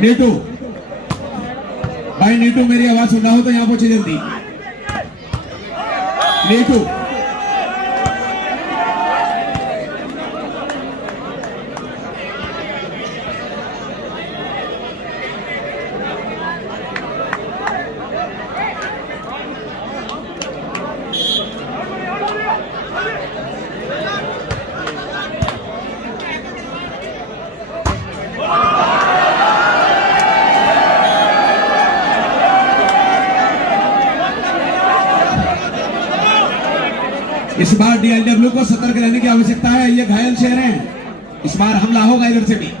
नीटू भाई, नीटू मेरी आवाज सुन रहा हो तो यहाँ पहुंचे जल्दी। नीटू इस बार डीएलडब्ल्यू को सतर्क रहने की आवश्यकता है, ये घायल शहर हैं, इस बार हमला होगा इधर से भी।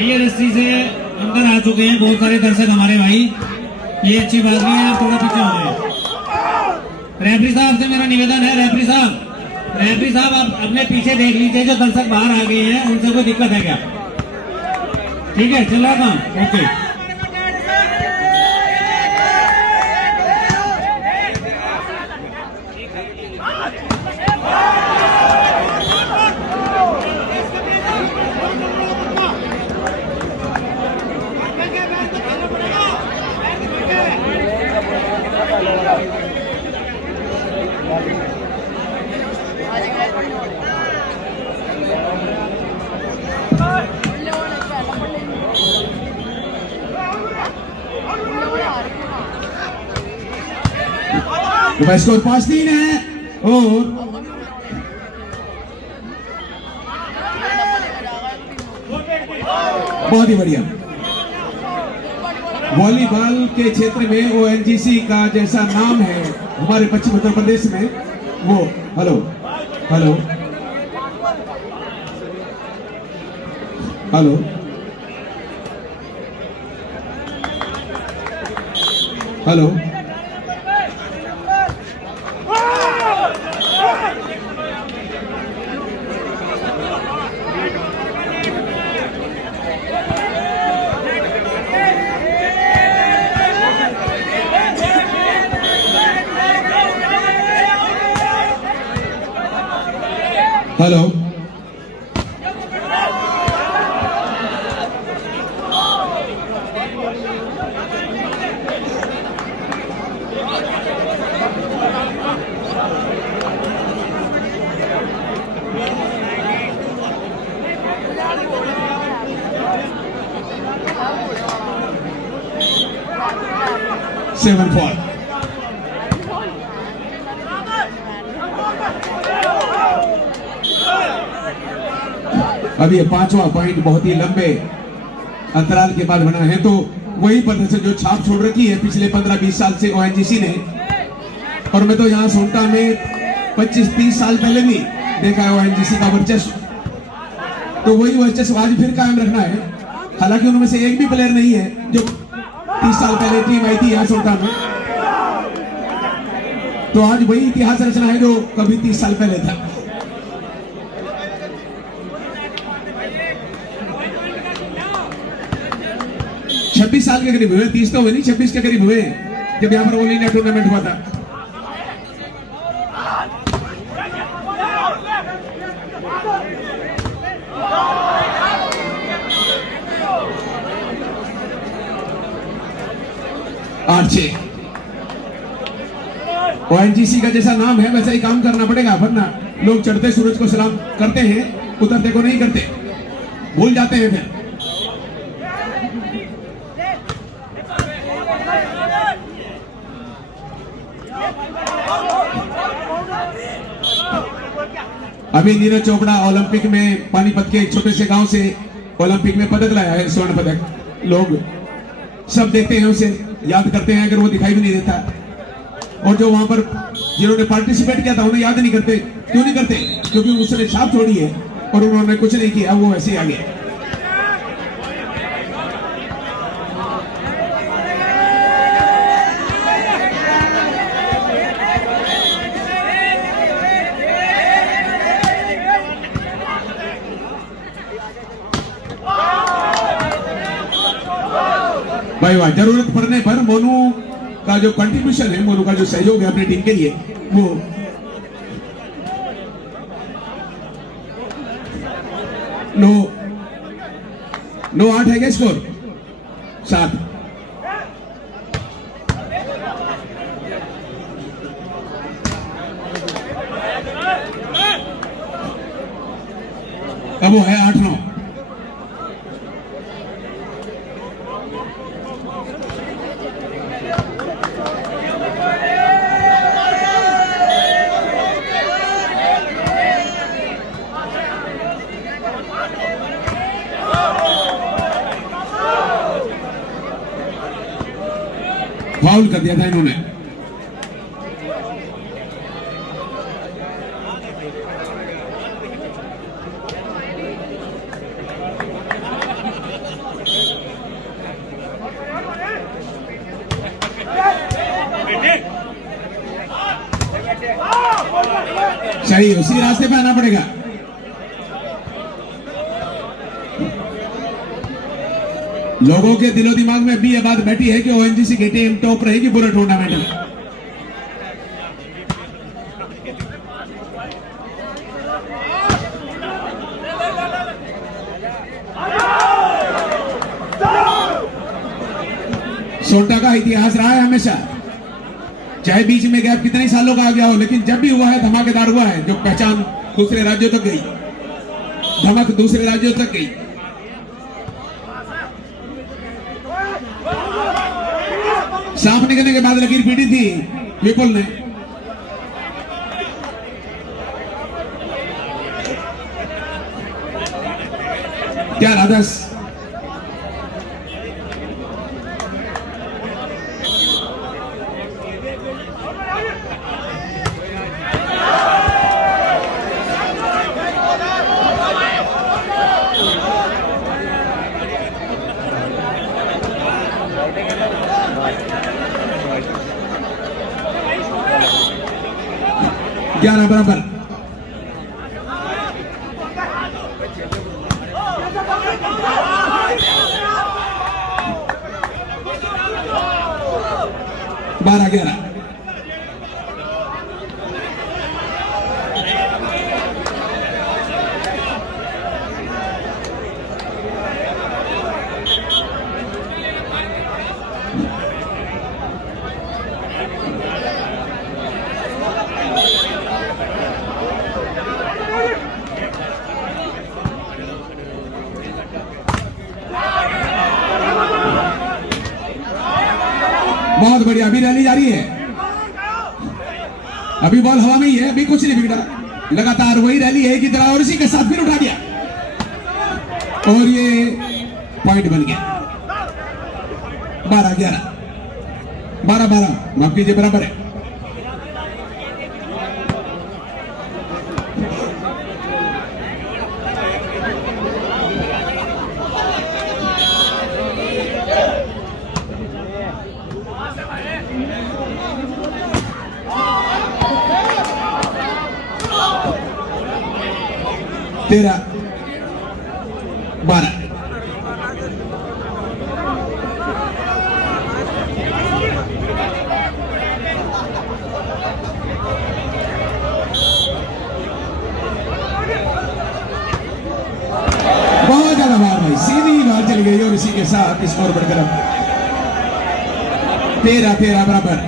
ये रस्सी से अंदर आ चुके हैं बहुत सारे दर्शक हमारे भाई, ये अच्छी बात नहीं है, आप थोड़ा पीछे हो गए। रेफरी साहब से मेरा निवेदन है, रेफरी साहब आप अपने पीछे देख लीजिए, जो दर्शक बाहर आ गए हैं उनसे कोई दिक्कत है क्या? ठीक है, चल रहा काम, ओके। स्कोर 5-3 है और बहुत ही बढ़िया। वॉलीबॉल के क्षेत्र में ओएनजीसी का जैसा नाम है हमारे पश्चिम उत्तर प्रदेश में, वो hello hello hello hello hello seven for अब ये 5वां पॉइंट बहुत ही लंबे अंतराल के बाद बना है, तो वही प्रदर्शन जो छाप छोड़ रखी है पिछले 15-20 साल से ओएनजीसी ने। और मैं तो यहाँ सोनटा में 25-30 साल पहले भी देखा है ओएनजीसी का वर्चस्व, तो वही वर्चस्व आज फिर कायम रखना है। हालांकि उनमें से एक भी प्लेयर नहीं है जो 30 साल पहले टीम आई थी यहाँ सोनटा में, तो आज वही इतिहास रचना है जो कभी 30 साल पहले था। छब्बीस साल के करीब हुए, 30 तो हुए नहीं, 26 के करीब हुए जब यहाँ पर ऑल इंडिया टूर्नामेंट हुआ था। ओएनजीसी का जैसा नाम है वैसा ही काम करना पड़ेगा, वरना लोग चढ़ते सूरज को सलाम करते हैं, उतरते को नहीं करते, भूल जाते हैं फिर। अभी नीरज चोपड़ा ओलंपिक में पानीपत के एक छोटे से गांव से ओलंपिक में पदक लाया है, स्वर्ण पदक। लोग सब देखते हैं उसे, याद करते हैं, अगर वो दिखाई भी नहीं देता। और जो वहां पर जिन्होंने पार्टिसिपेट किया था उन्हें याद नहीं करते। क्यों नहीं करते? क्योंकि उसने छाप छोड़ी है और उन्होंने कुछ नहीं किया, वो वैसे ही आ गए। भाई वाह, जरूरत पड़ने पर मोनू का जो कंट्रीब्यूशन है, मोनू का जो सहयोग है अपनी टीम के लिए, वो नो 8 है क्या स्कोर? 7। अब वो है 8-9। फाउल कर दिया था इन्होंने। सही, उसी रास्ते पे आना पड़ेगा। लोगों के दिलो दिमाग में भी यह बात बैठी है कि ओएनजीसी की टीम टॉप रहेगी पूरे टूर्नामेंट में। सोनटा का इतिहास रहा है हमेशा, चाहे बीच में गैप कितने सालों का आ गया हो, लेकिन जब भी हुआ है धमाकेदार हुआ है। जो पहचान दूसरे राज्यों तक गई, धमक दूसरे राज्यों तक गई। साफ निकलने के बाद लकीर पीटी थी विपुल ने। क्या राधस, ग्यारह बराबर। बारह 11। बहुत बढ़िया, अभी रैली जारी है, अभी बॉल हवा में ही है, अभी कुछ नहीं बिगड़ा, लगातार वही रैली है की तरह, और इसी के साथ फिर उठा दिया और ये पॉइंट बन गया। 12-11, 12-12, माफ कीजिए, बराबर है। तेरह 12, बहुत ज्यादा बार भाई, सीधी बात चली गई और इसी के साथ स्कोर बढ़कर 13-13 बराबर।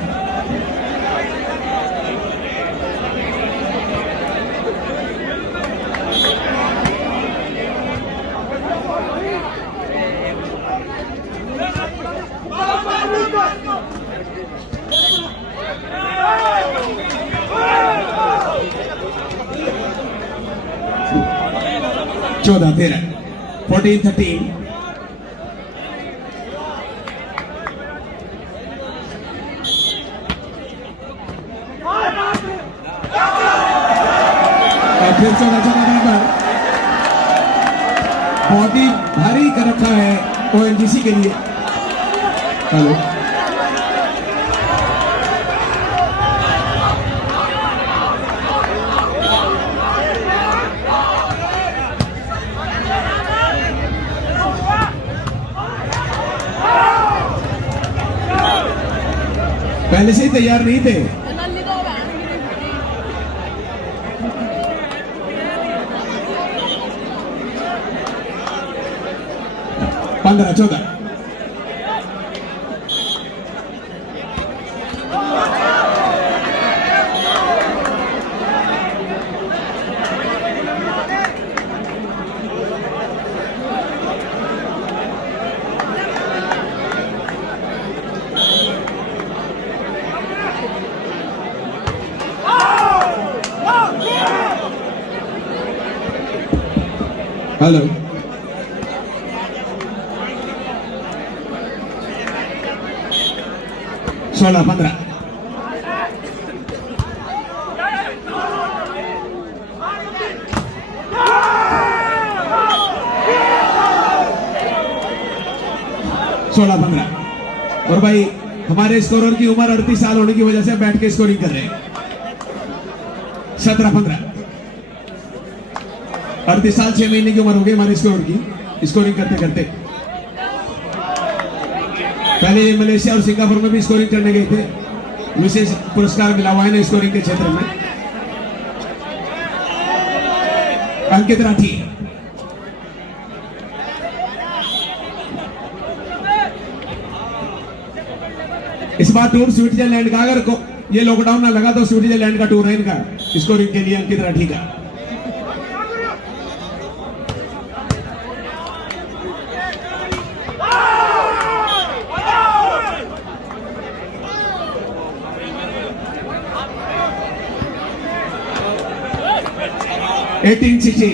चौदह 13, 14-13, और फिर 14-14 बराबर। बॉडी भारी कर रखा है ओएनजीसी के लिए। हेलो, पहले से ही तैयार नहीं थे। 15-14, हेलो, 16-15, और भाई हमारे स्कोरर की उम्र 38 साल होने की वजह से बैठ के स्कोरिंग कर रहे हैं। 17-15, 38 साल 6 महीने की उम्र हो गई हमारे स्कोरर की स्कोरिंग करते करते। पहले ये मलेशिया और सिंगापुर में भी स्कोरिंग करने गए थे, विशेष पुरस्कार मिला हुआ है स्कोरिंग के क्षेत्र में। अंकित राठी, इस बार टूर स्विट्जरलैंड का, अगर ये लॉकडाउन ना लगा तो स्विट्जरलैंड का टूर है इनका स्कोरिंग के लिए, अंकित राठी का। एटीन 16,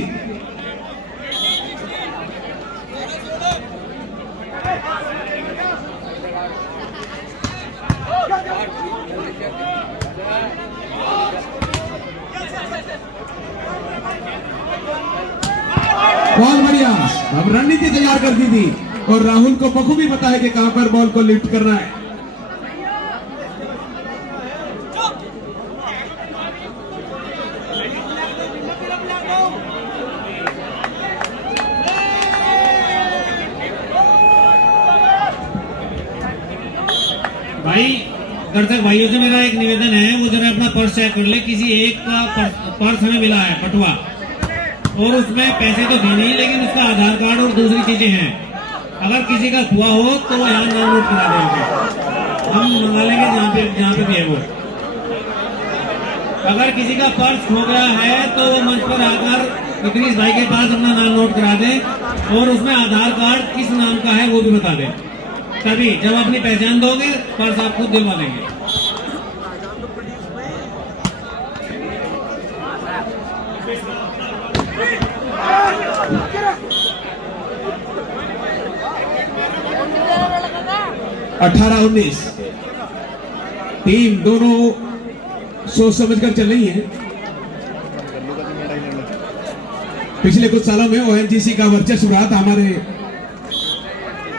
बहुत बढ़िया। अब रणनीति तैयार कर दी थी और राहुल को बखूबी पता है कि कहां पर बॉल को लिफ्ट करना है। भाई दर्शक भाइयों से मेरा एक निवेदन है, वो जरा अपना पर्स चेक कर ले। किसी एक का पर्स हमें मिला है पटवा, और उसमें पैसे तो थे नहीं, लेकिन उसका आधार कार्ड और दूसरी चीजें हैं। अगर किसी का हुआ हो तो वो यहाँ नाम नोट करा देंगे, हम मंगा लेंगे जहाँ पे भी है वो। अगर किसी का पर्स खो गया है तो वो मंच पर आकर इकरीस भाई के पास अपना नाम नोट करा दे, और उसमें आधार कार्ड किस नाम का है वो भी बता दे। तभी जब अपनी पहचान दोगे पर्स आप खुद दिलवा देंगे। 18-19 टीम दोनों सोच समझकर चल रही है। पिछले कुछ सालों में ओएनजीसी का वर्चस्व रहा था हमारे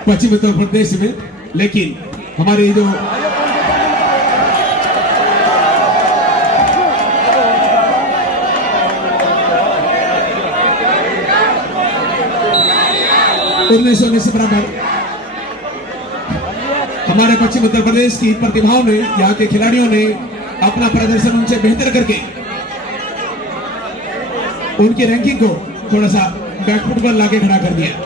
पश्चिम उत्तर प्रदेश में, लेकिन हमारे जो उन्नीस से बराबर हमारे पश्चिम उत्तर प्रदेश की प्रतिभाओं ने, यहाँ के खिलाड़ियों ने अपना प्रदर्शन उनसे बेहतर करके उनकी रैंकिंग को थोड़ा सा बैकफुट पर लाके खड़ा कर दिया।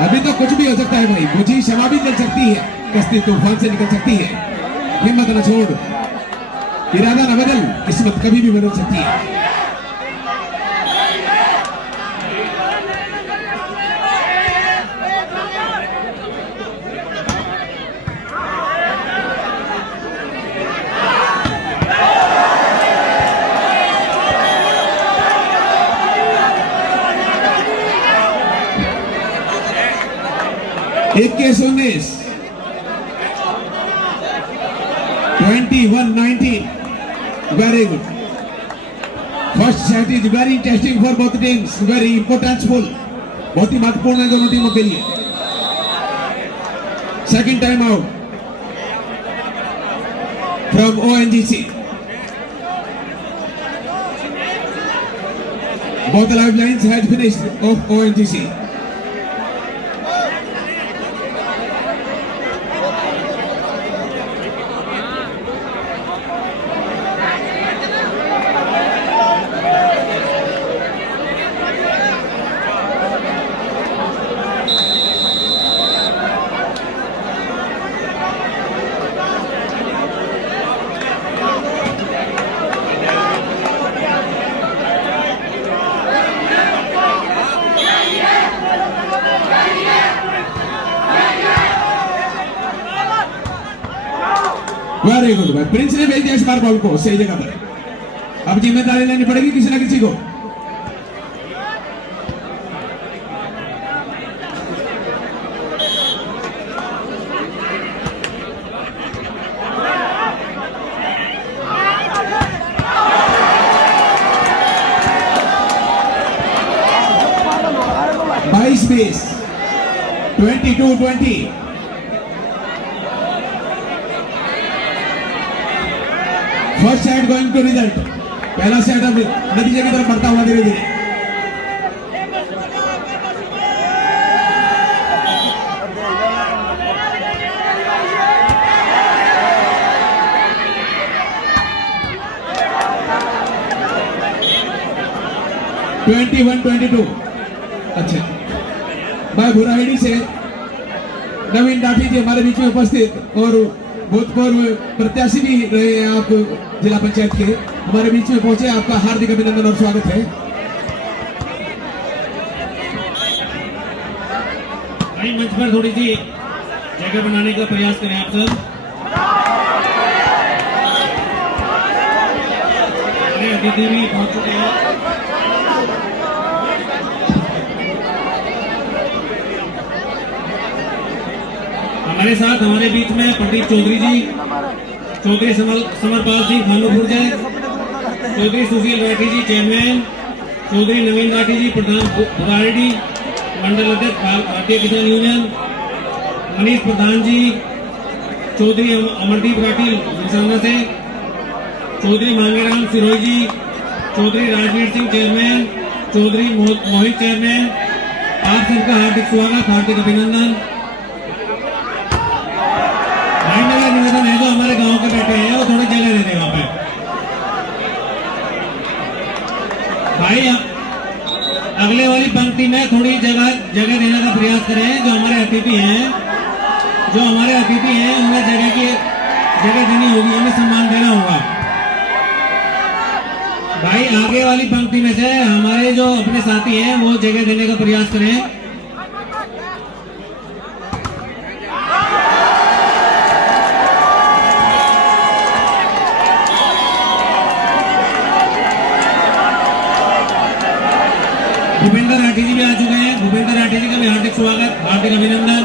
अभी तो कुछ भी हो सकता है भाई, मुझे क्षमा भी चल सकती है, कश्ती तूफान से निकल सकती है। हिम्मत न छोड़, इरादा न बदल, किस्मत कभी भी बदल सकती है। इक्कीस 19 21-19 very good. First set is very interesting for both teams, very importantful, बहुत ही महत्वपूर्ण है दोनों टीमों के लिए। Second time out from ONGC. Both the lifelines has finished of ONGC. Very good भाई, प्रिंस ने भेज दिया इस बार बॉल को सही जगह पर। अब जिम्मेदारी लेनी पड़ेगी किसी ना किसी को। बाईस 22-20 first set going to result. पहला सेट अब नतीजे की तरफ बढ़ता हुआ धीरे धीरे। ट्वेंटी 21-22 अच्छा भाई बुराड़ी से नवीन राठी जी हमारे बीच में उपस्थित और भूतपूर्व प्रत्याशी भी रहे हैं आप जिला पंचायत के, हमारे बीच में पहुंचे। आपका हार्दिक अभिनंदन और स्वागत है। भाई मंच पर थोड़ी सी जगह बनाने का प्रयास करें आप सब। हमारे अतिथि भी पहुंच चुके हैं। हमारे साथ हमारे बीच में पंडित चौधरी जी, चौधरी समरपाल जी भानुपुर जय, चौधरी सुशील राठी जी चेयरमैन, चौधरी नवीन राठी जी प्रधान बुराड़ी मंडल अध्यक्ष भारतीय किसान यूनियन, मनीष प्रधान जी, चौधरी अमरदीप राठी इंसाना से, चौधरी मांगेराम सिरोही जी, चौधरी राजवीर सिंह चेयरमैन, चौधरी मोहित चेयरमैन, आप सबका हार्दिक स्वागत, हार्दिक अभिनंदन। भाई मेरा निवेदन है, जो हमारे गांव के बेटे हैं वो थोड़ी जगह दे दें वहां पे। भाई अगले वाली पंक्ति में थोड़ी जगह देने का प्रयास करें। जो हमारे अतिथि हैं उन्हें जगह देनी होगी, उन्हें सम्मान देना होगा। भाई आगे वाली पंक्ति में से हमारे जो अपने साथी हैं वो जगह देने का प्रयास करें। भूपेंद्र राठी जी भी आ चुके हैं। भूपेंद्र राठी जी का भी हार्दिक स्वागत, हार्दिक अभिनंदन।